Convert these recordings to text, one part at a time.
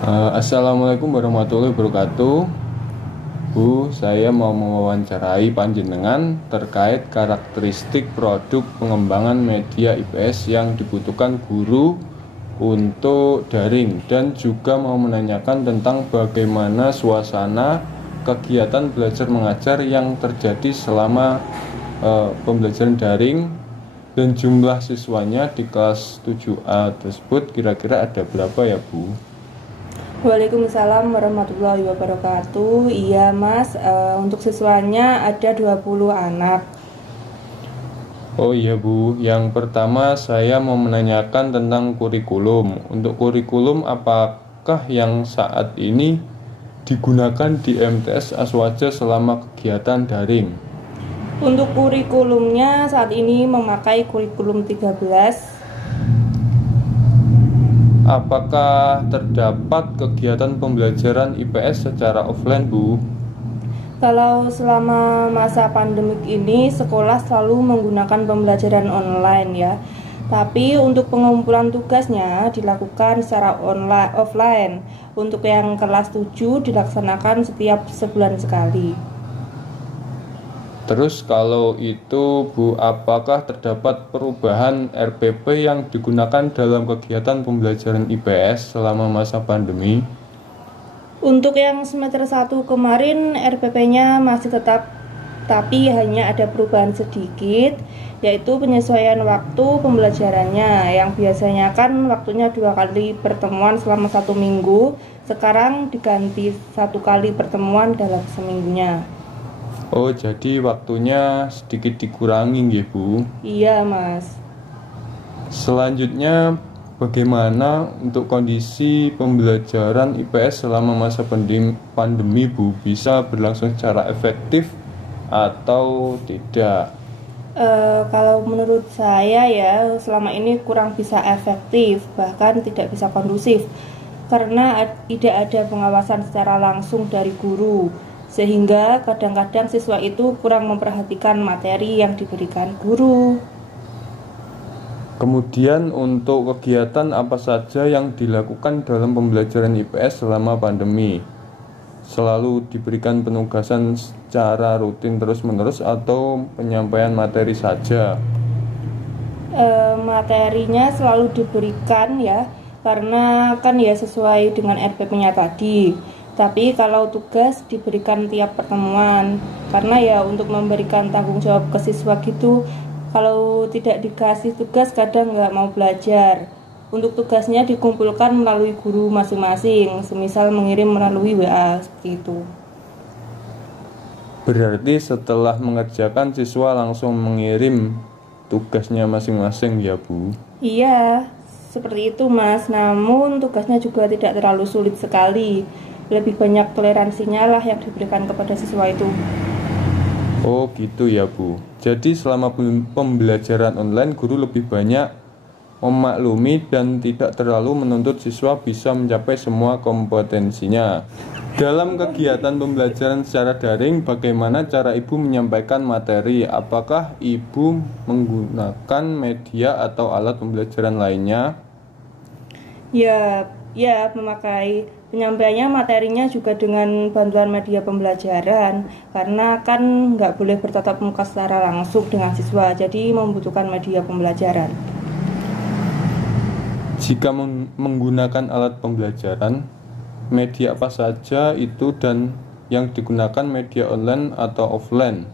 Assalamualaikum warahmatullahi wabarakatuh. Bu, saya mau mewawancarai panjenengan terkait karakteristik produk pengembangan media IPS yang dibutuhkan guru untuk daring, dan juga mau menanyakan tentang bagaimana suasana kegiatan belajar mengajar yang terjadi selama pembelajaran daring, dan jumlah siswanya di kelas 7A tersebut kira-kira ada berapa ya, Bu? Waalaikumsalam warahmatullahi wabarakatuh. Iya Mas, untuk siswanya ada 20 anak. Oh iya Bu, yang pertama saya mau menanyakan tentang kurikulum. Untuk kurikulum, apakah yang saat ini digunakan di MTS Aswaja selama kegiatan daring? Untuk kurikulumnya saat ini memakai kurikulum 13. Apakah terdapat kegiatan pembelajaran IPS secara offline, Bu? Kalau selama masa pandemik ini sekolah selalu menggunakan pembelajaran online ya. Tapi untuk pengumpulan tugasnya dilakukan secara offline. Untuk yang kelas 7 dilaksanakan setiap sebulan sekali. Terus kalau itu, Bu, apakah terdapat perubahan RPP yang digunakan dalam kegiatan pembelajaran IPS selama masa pandemi? Untuk yang semester 1 kemarin RPP-nya masih tetap, tapi hanya ada perubahan sedikit, yaitu penyesuaian waktu pembelajarannya. Yang biasanya kan waktunya 2 kali pertemuan selama 1 minggu, sekarang diganti 1 kali pertemuan dalam seminggunya. Oh, jadi waktunya sedikit dikurangi nggih, Bu. Iya Mas. Selanjutnya, bagaimana untuk kondisi pembelajaran IPS selama masa pandemi, Bu? Bisa berlangsung secara efektif atau tidak? Kalau menurut saya ya selama ini kurang bisa efektif, bahkan tidak bisa kondusif karena tidak ada pengawasan secara langsung dari guru, sehingga kadang-kadang siswa itu kurang memperhatikan materi yang diberikan guru. Kemudian untuk kegiatan apa saja yang dilakukan dalam pembelajaran IPS selama pandemi? Selalu diberikan penugasan secara rutin terus-menerus atau penyampaian materi saja? Materinya selalu diberikan ya, karena kan ya sesuai dengan RPP-nya tadi. Tapi kalau tugas diberikan tiap pertemuan, karena ya untuk memberikan tanggung jawab ke siswa gitu. Kalau tidak dikasih tugas kadang nggak mau belajar. Untuk tugasnya dikumpulkan melalui guru masing-masing, semisal mengirim melalui WA seperti itu. Berarti setelah mengerjakan siswa langsung mengirim tugasnya masing-masing ya, Bu? Iya, seperti itu Mas. Namun tugasnya juga tidak terlalu sulit sekali. Lebih banyak toleransinya lah yang diberikan kepada siswa itu. Oh gitu ya, Bu. Jadi selama pembelajaran online, guru lebih banyak memaklumi dan tidak terlalu menuntut siswa bisa mencapai semua kompetensinya. Dalam kegiatan pembelajaran secara daring, bagaimana cara Ibu menyampaikan materi? Apakah Ibu menggunakan media atau alat pembelajaran lainnya? Ya, memakai penyampaiannya materinya juga dengan bantuan media pembelajaran, karena kan nggak boleh bertatap muka secara langsung dengan siswa, jadi membutuhkan media pembelajaran. Jika menggunakan alat pembelajaran, media apa saja itu, dan yang digunakan media online atau offline?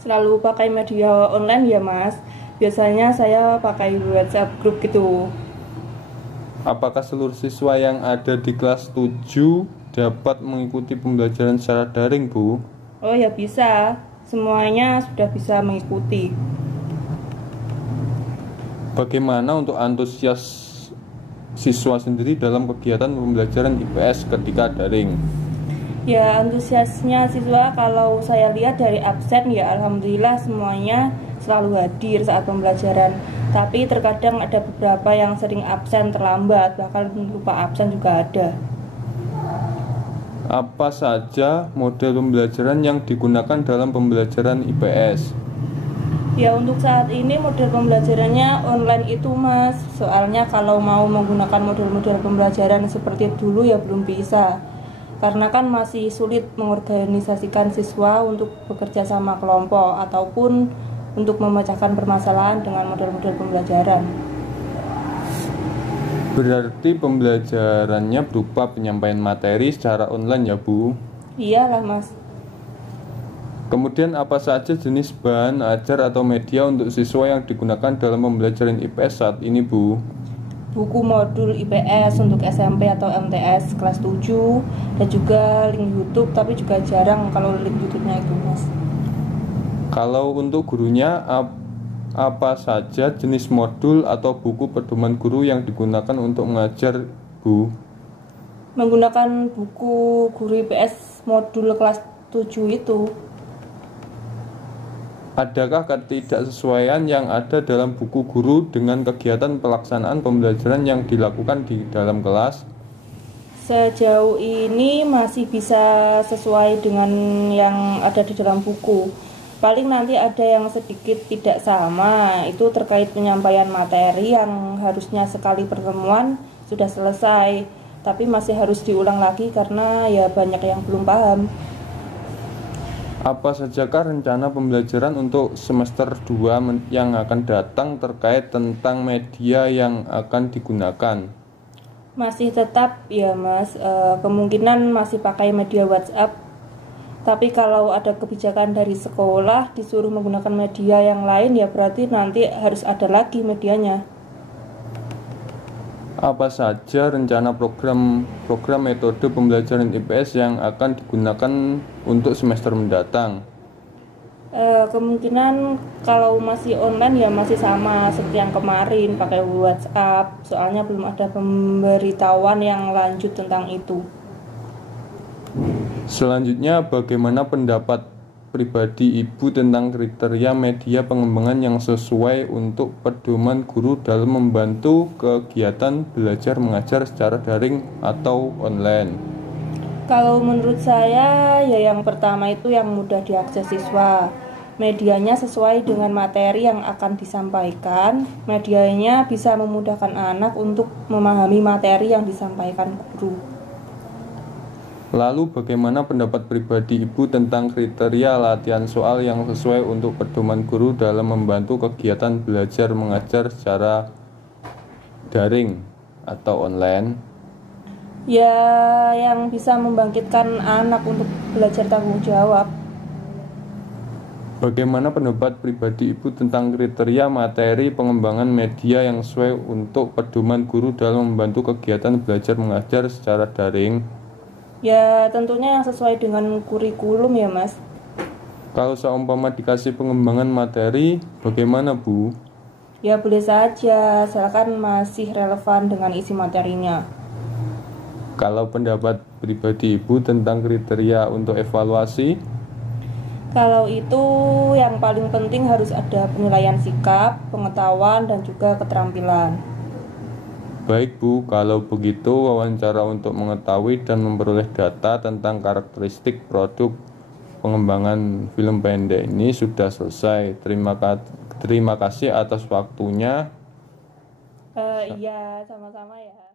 Selalu pakai media online ya Mas. Biasanya saya pakai WhatsApp group gitu. Apakah seluruh siswa yang ada di kelas 7 dapat mengikuti pembelajaran secara daring, Bu? Oh ya bisa, semuanya sudah bisa mengikuti. Bagaimana untuk antusias siswa sendiri dalam kegiatan pembelajaran IPS ketika daring? Ya, antusiasnya siswa kalau saya lihat dari absen ya alhamdulillah semuanya selalu hadir saat pembelajaran. Tapi terkadang ada beberapa yang sering absen terlambat, bahkan lupa absen juga ada. Apa saja model pembelajaran yang digunakan dalam pembelajaran IPS? Ya untuk saat ini model pembelajarannya online itu Mas. Soalnya kalau mau menggunakan model-model pembelajaran seperti dulu ya belum bisa. Karena kan masih sulit mengorganisasikan siswa untuk bekerja sama kelompok ataupun untuk memecahkan permasalahan dengan model-model pembelajaran. Berarti pembelajarannya berupa penyampaian materi secara online ya Bu? Iyalah Mas. Kemudian apa saja jenis bahan ajar atau media untuk siswa yang digunakan dalam pembelajaran IPS saat ini Bu? Buku modul IPS untuk SMP atau MTS kelas 7 dan juga link YouTube, tapi juga jarang kalau link YouTube-nya itu Mas. Kalau untuk gurunya apa saja jenis modul atau buku pedoman guru yang digunakan untuk mengajar Bu? Menggunakan buku guru IPS modul kelas 7 itu. Adakah ketidaksesuaian yang ada dalam buku guru dengan kegiatan pelaksanaan pembelajaran yang dilakukan di dalam kelas? Sejauh ini masih bisa sesuai dengan yang ada di dalam buku. Paling nanti ada yang sedikit tidak sama, itu terkait penyampaian materi yang harusnya sekali pertemuan sudah selesai, tapi masih harus diulang lagi karena ya banyak yang belum paham. Apa sajakah rencana pembelajaran untuk semester 2 yang akan datang terkait tentang media yang akan digunakan? Masih tetap ya Mas, kemungkinan masih pakai media WhatsApp. Tapi kalau ada kebijakan dari sekolah disuruh menggunakan media yang lain ya berarti nanti harus ada lagi medianya. Apa saja rencana program metode pembelajaran IPS yang akan digunakan untuk semester mendatang? Kemungkinan kalau masih online ya masih sama seperti yang kemarin pakai WhatsApp, soalnya belum ada pemberitahuan yang lanjut tentang itu. Selanjutnya, bagaimana pendapat pribadi Ibu tentang kriteria media pengembangan yang sesuai untuk pedoman guru dalam membantu kegiatan belajar mengajar secara daring atau online? Kalau menurut saya ya yang pertama itu yang mudah diakses siswa. Medianya sesuai dengan materi yang akan disampaikan. Medianya bisa memudahkan anak untuk memahami materi yang disampaikan guru. Lalu bagaimana pendapat pribadi Ibu tentang kriteria latihan soal yang sesuai untuk pedoman guru dalam membantu kegiatan belajar mengajar secara daring atau online? Ya yang bisa membangkitkan anak untuk belajar tanggung jawab. Bagaimana pendapat pribadi Ibu tentang kriteria materi pengembangan media yang sesuai untuk pedoman guru dalam membantu kegiatan belajar mengajar secara daring? Ya tentunya yang sesuai dengan kurikulum ya Mas. Kalau seumpama dikasih pengembangan materi, bagaimana Bu? Ya boleh saja, asalkan masih relevan dengan isi materinya. Kalau pendapat pribadi Ibu tentang kriteria untuk evaluasi? Kalau itu yang paling penting harus ada penilaian sikap, pengetahuan, dan juga keterampilan. Baik Bu, kalau begitu wawancara untuk mengetahui dan memperoleh data tentang karakteristik produk pengembangan film pendek ini sudah selesai. Terima kasih atas waktunya. Iya, sama-sama ya.